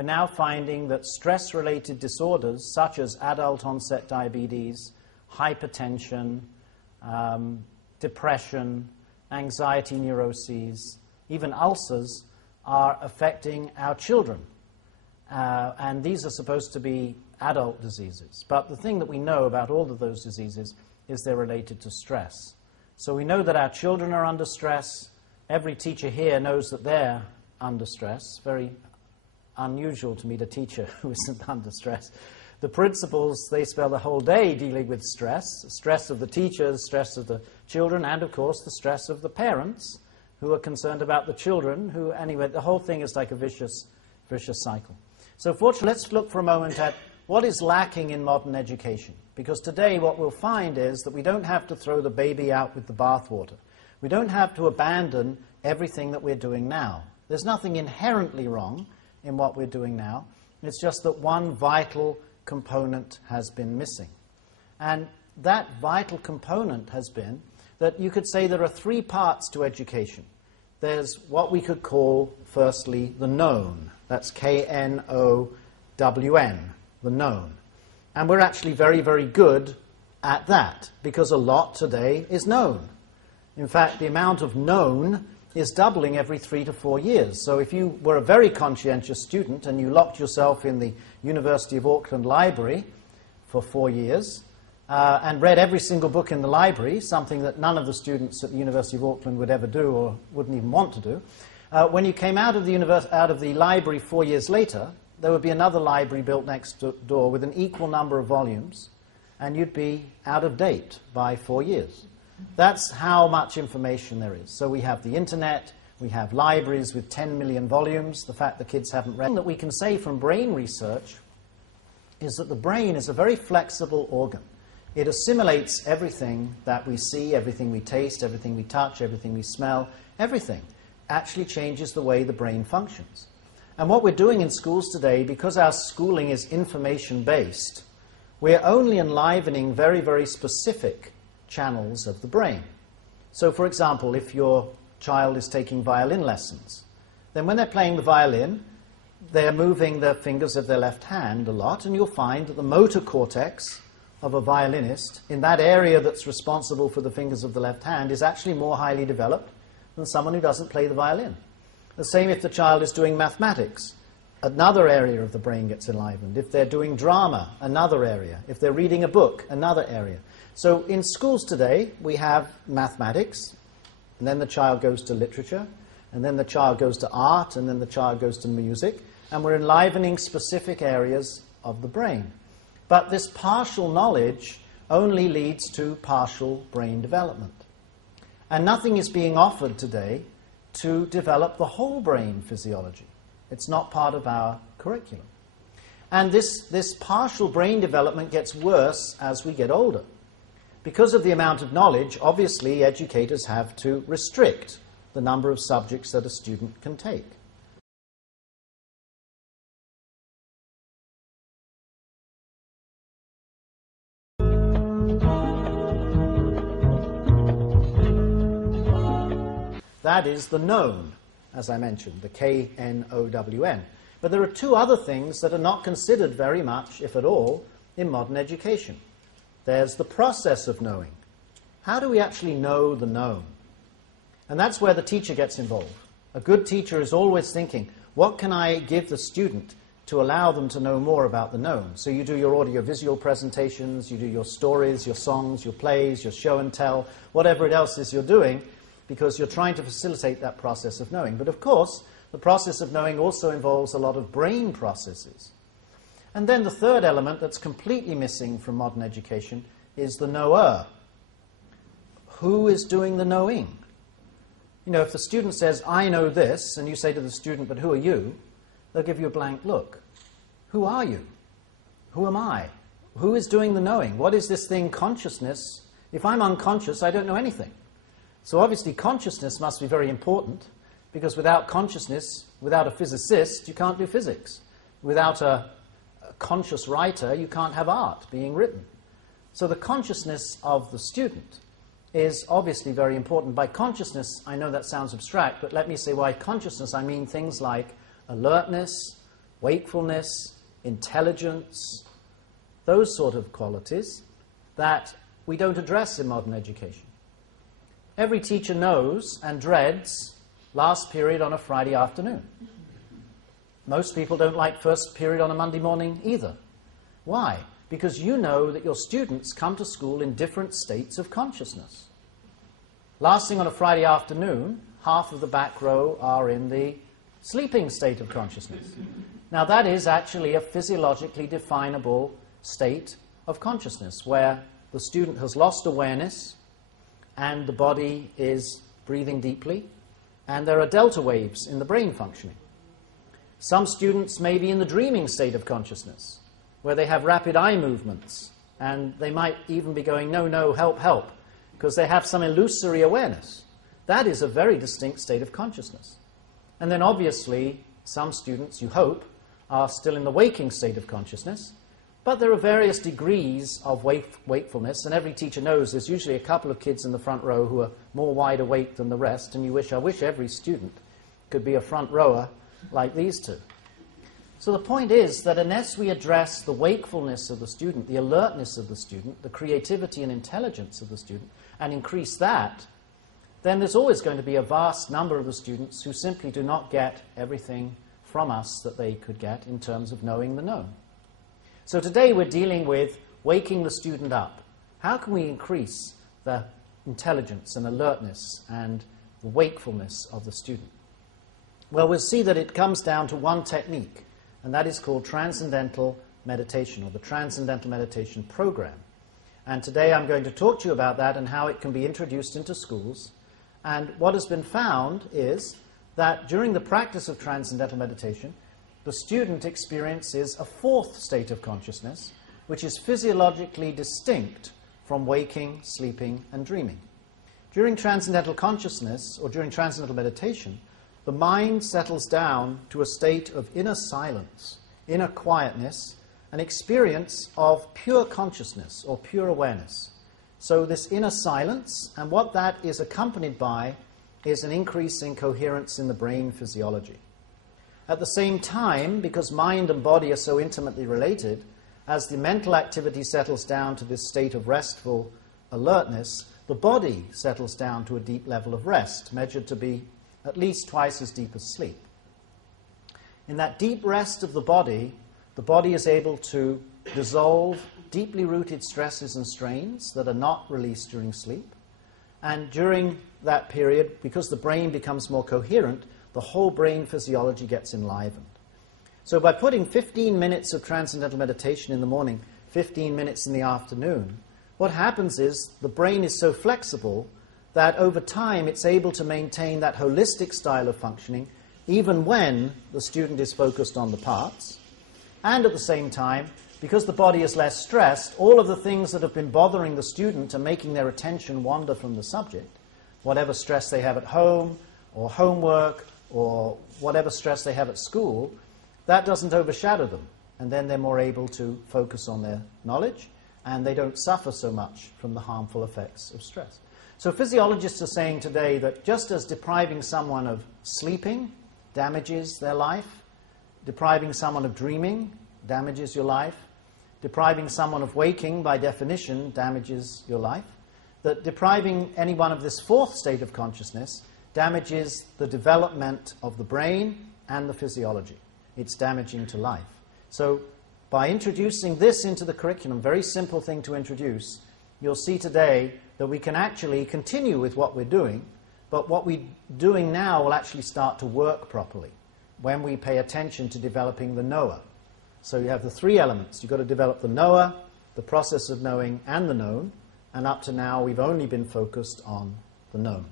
we're now finding that stress-related disorders such as adult-onset diabetes, hypertension, depression, anxiety neuroses, even ulcers are affecting our children. And these are supposed to be adult diseases. But the thing that we know about all of those diseases is they're related to stress. So we know that our children are under stress. Every teacher here knows that they're under stress. Very unusual to meet a teacher who isn't under stress. The principals, they spend the whole day dealing with stress. Stress of the teachers, stress of the children, and of course the stress of the parents who are concerned about the children, who, anyway, the whole thing is like a vicious cycle. So fortunately, let's look for a moment at what is lacking in modern education. Because today what we'll find is that we don't have to throw the baby out with the bathwater. We don't have to abandon everything that we're doing now. There's nothing inherently wrong in what we're doing now. It's just that one vital component has been missing. And that vital component has been that you could say there are three parts to education. There's what we could call, firstly, the known. That's K-N-O-W-N, the known. And we're actually very, very good at that, because a lot today is known. In fact, the amount of known is doubling every 3 to 4 years. So if you were a very conscientious student and you locked yourself in the University of Auckland library for 4 years and read every single book in the library, something that none of the students at the University of Auckland would ever do or wouldn't even want to do, when you came out of the library 4 years later, there would be another library built next door with an equal number of volumes, and you'd be out of date by 4 years. That's how much information there is. So we have the internet, we have libraries with 10 million volumes, the fact the kids haven't read. What we can say from brain research is that the brain is a very flexible organ. It assimilates everything that we see, everything we taste, everything we touch, everything we smell, everything actually changes the way the brain functions. And what we're doing in schools today, because our schooling is information-based, we're only enlivening very, very specific channels of the brain. So, for example, if your child is taking violin lessons, then when they're playing the violin, they're moving the fingers of their left hand a lot, and you'll find that the motor cortex of a violinist, in that area that's responsible for the fingers of the left hand, is actually more highly developed than someone who doesn't play the violin. The same if the child is doing mathematics. Another area of the brain gets enlivened. If they're doing drama, another area. If they're reading a book, another area. So in schools today, we have mathematics, and then the child goes to literature, and then the child goes to art, and then the child goes to music, and we're enlivening specific areas of the brain. But this partial knowledge only leads to partial brain development. And nothing is being offered today to develop the whole brain physiology. It's not part of our curriculum. And this partial brain development gets worse as we get older. Because of the amount of knowledge, obviously educators have to restrict the number of subjects that a student can take. That is the known, as I mentioned, the K-N-O-W-N. But there are two other things that are not considered very much, if at all, in modern education. There's the process of knowing. How do we actually know the known? And that's where the teacher gets involved. A good teacher is always thinking, what can I give the student to allow them to know more about the known? So you do your audiovisual presentations, you do your stories, your songs, your plays, your show and tell, whatever else is you're doing, because you're trying to facilitate that process of knowing. But of course, the process of knowing also involves a lot of brain processes. And then the third element that's completely missing from modern education is the knower. Who is doing the knowing? You know, if the student says, I know this, and you say to the student, but who are you? They'll give you a blank look. Who are you? Who am I? Who is doing the knowing? What is this thing, consciousness? If I'm unconscious, I don't know anything. So obviously consciousness must be very important, because without consciousness, without a physicist, you can't do physics. Without a conscious writer, you can't have art being written. So the consciousness of the student is obviously very important. By consciousness, I know that sounds abstract, but let me say why consciousness, I mean things like alertness, wakefulness, intelligence, those sort of qualities that we don't address in modern education. Every teacher knows and dreads last period on a Friday afternoon. Most people don't like first period on a Monday morning either. Why? Because you know that your students come to school in different states of consciousness. Last thing on a Friday afternoon, half of the back row are in the sleeping state of consciousness. Now that is actually a physiologically definable state of consciousness where the student has lost awareness and the body is breathing deeply and there are delta waves in the brain functioning. Some students may be in the dreaming state of consciousness where they have rapid eye movements and they might even be going, no, no, help, help, because they have some illusory awareness. That is a very distinct state of consciousness. And then obviously some students, you hope, are still in the waking state of consciousness, but there are various degrees of wakefulness, and every teacher knows there's usually a couple of kids in the front row who are more wide awake than the rest, and I wish every student could be a front rower like these two. So the point is that unless we address the wakefulness of the student, the alertness of the student, the creativity and intelligence of the student, and increase that, then there's always going to be a vast number of the students who simply do not get everything from us that they could get in terms of knowing the known. So today we're dealing with waking the student up. How can we increase the intelligence and alertness and the wakefulness of the student? Well, we'll see that it comes down to one technique, and that is called Transcendental Meditation, or the Transcendental Meditation Program. And today I'm going to talk to you about that and how it can be introduced into schools. And what has been found is that during the practice of Transcendental Meditation, the student experiences a fourth state of consciousness, which is physiologically distinct from waking, sleeping, and dreaming. During Transcendental Consciousness, or during Transcendental Meditation, the mind settles down to a state of inner silence, inner quietness, an experience of pure consciousness or pure awareness. So this inner silence, and what that is accompanied by, is an increase in coherence in the brain physiology. At the same time, because mind and body are so intimately related, as the mental activity settles down to this state of restful alertness, the body settles down to a deep level of rest, measured to be at least twice as deep as sleep. In that deep rest of the body is able to dissolve deeply rooted stresses and strains that are not released during sleep. And during that period, because the brain becomes more coherent, the whole brain physiology gets enlivened. So by putting 15 minutes of Transcendental Meditation in the morning, 15 minutes in the afternoon, what happens is the brain is so flexible that over time it's able to maintain that holistic style of functioning even when the student is focused on the parts. And at the same time, because the body is less stressed, all of the things that have been bothering the student and making their attention wander from the subject, whatever stress they have at home or homework or whatever stress they have at school, that doesn't overshadow them. And then they're more able to focus on their knowledge, and they don't suffer so much from the harmful effects of stress. So physiologists are saying today that just as depriving someone of sleeping damages their life, depriving someone of dreaming damages your life, depriving someone of waking, by definition, damages your life, that depriving anyone of this fourth state of consciousness damages the development of the brain and the physiology. It's damaging to life. So by introducing this into the curriculum, very simple thing to introduce, you'll see today that we can actually continue with what we're doing, but what we're doing now will actually start to work properly when we pay attention to developing the knower. So you have the three elements. You've got to develop the knower, the process of knowing, and the known, and up to now we've only been focused on the known.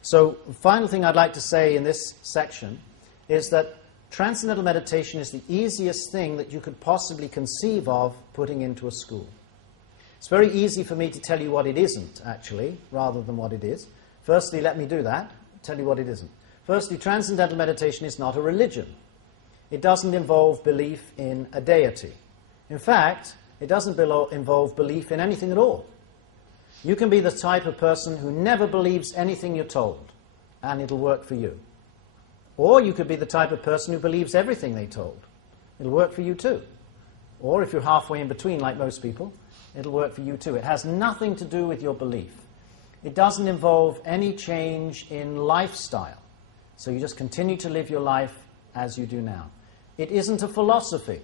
So the final thing I'd like to say in this section is that Transcendental Meditation is the easiest thing that you could possibly conceive of putting into a school. It's very easy for me to tell you what it isn't, actually, rather than what it is. Firstly, let me do that, tell you what it isn't. Firstly, Transcendental Meditation is not a religion. It doesn't involve belief in a deity. In fact, it doesn't involve belief in anything at all. You can be the type of person who never believes anything you're told, and it'll work for you. Or you could be the type of person who believes everything they told. It'll work for you too. Or if you're halfway in between, like most people, it'll work for you too. It has nothing to do with your belief. It doesn't involve any change in lifestyle. So you just continue to live your life as you do now. It isn't a philosophy.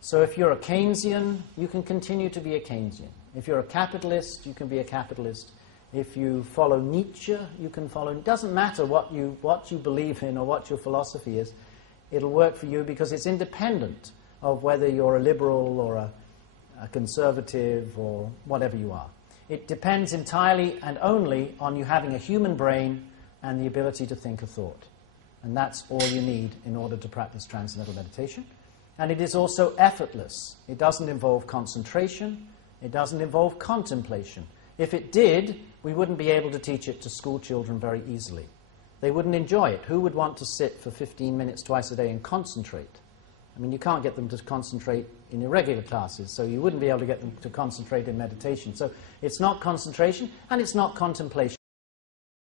So if you're a Keynesian, you can continue to be a Keynesian. If you're a capitalist, you can be a capitalist. If you follow Nietzsche, you can follow... It doesn't matter what you believe in or what your philosophy is. It'll work for you because it's independent of whether you're a liberal or a conservative or whatever you are. It depends entirely and only on you having a human brain and the ability to think a thought. And that's all you need in order to practice transcendental meditation. And it is also effortless. It doesn't involve concentration. It doesn't involve contemplation. If it did, we wouldn't be able to teach it to school children very easily. They wouldn't enjoy it. Who would want to sit for 15 minutes twice a day and concentrate? I mean, you can't get them to concentrate in irregular classes, so you wouldn't be able to get them to concentrate in meditation. So it's not concentration, and it's not contemplation.